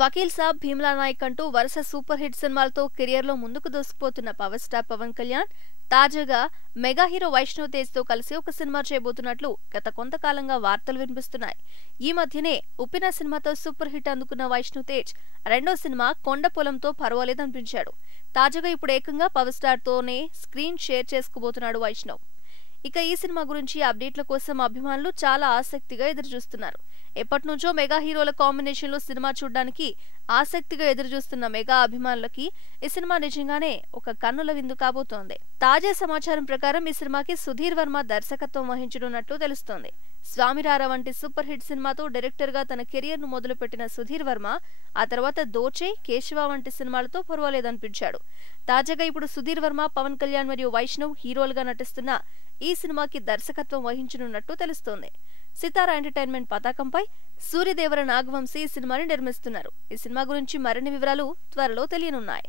వకీల్ సాబ్, భీమ్లా నాయక్ అంటూ వరుస super hit సినిమాలతో కెరియర్లో ముందుకు దూసుకుపోతున్న పవర్ స్టార్ పవన్ కళ్యాణ్ తాజాగా మెగా హీరో వైష్ణవ్ తేజ్ తో కలిసి ఒక సినిమా చేయబోతున్నట్లు గత కొంతకాలంగా వార్తలు వినిపిస్తున్నాయి. ఈ మధ్యనే ఉప్పిన సినిమాతో సూపర్ హిట్ అందుకున్న వైష్ణవ్ తేజ్ రెండో సినిమా కొండ పొలంతో పర్వాలేదనిపించాడు. తాజాగా ఇప్పుడు ఏకంగా పవర్ స్టార్ తోనే స్క్రీన్ షేర్ చేసుకోబోతున్నాడు వైష్ణవ్. ఇక ఈ సినిమా గురించి అప్డేట్ల కోసం అభిమానులు చాలా ఆసక్తిగా ఎదురుచూస్తున్నారు. ఎప్పటినుంచో మెగా హీరోల కాంబినేషన్ లో సినిమా చూడడానికి ఆసక్తిగా ఎదురుచూస్తున్న మెగా అభిమానులకి ఈ సినిమా నిజంగానే ఒక కన్నుల విందు కాబోతోంది. తాజా సమాచారం ప్రకారం ఈ సినిమాకి సుధీర్ వర్మ దర్శకత్వం వహించనున్నట్లు తెలుస్తోంది. స్వామిరారా వంటి సూపర్ హిట్ సినిమాతో డైరెక్టర్ గా తన కెరియర్ ను మొదలుపెట్టిన సుధీర్ వర్మ ఆ తర్వాత దోచే, కేశవ వంటి సినిమాలతో పర్వాలేదనిపించాడు. తాజాగా ఇప్పుడు సుధీర్ వర్మ, పవన్ కళ్యాణ్ మరియు వైష్ణవ్ హీరోలుగా నటిస్తున్న ఈ సినిమాకి దర్శకత్వం వహించనున్నట్టు తెలుస్తోంది. సితారా ఎంటర్టైన్మెంట్ పతాకంపై సూర్యదేవర నాగవంశీ ఈ సినిమాని నిర్మిస్తున్నారు. ఈ సినిమా గురించి మరిన్ని వివరాలు త్వరలో తెలియనున్నాయి.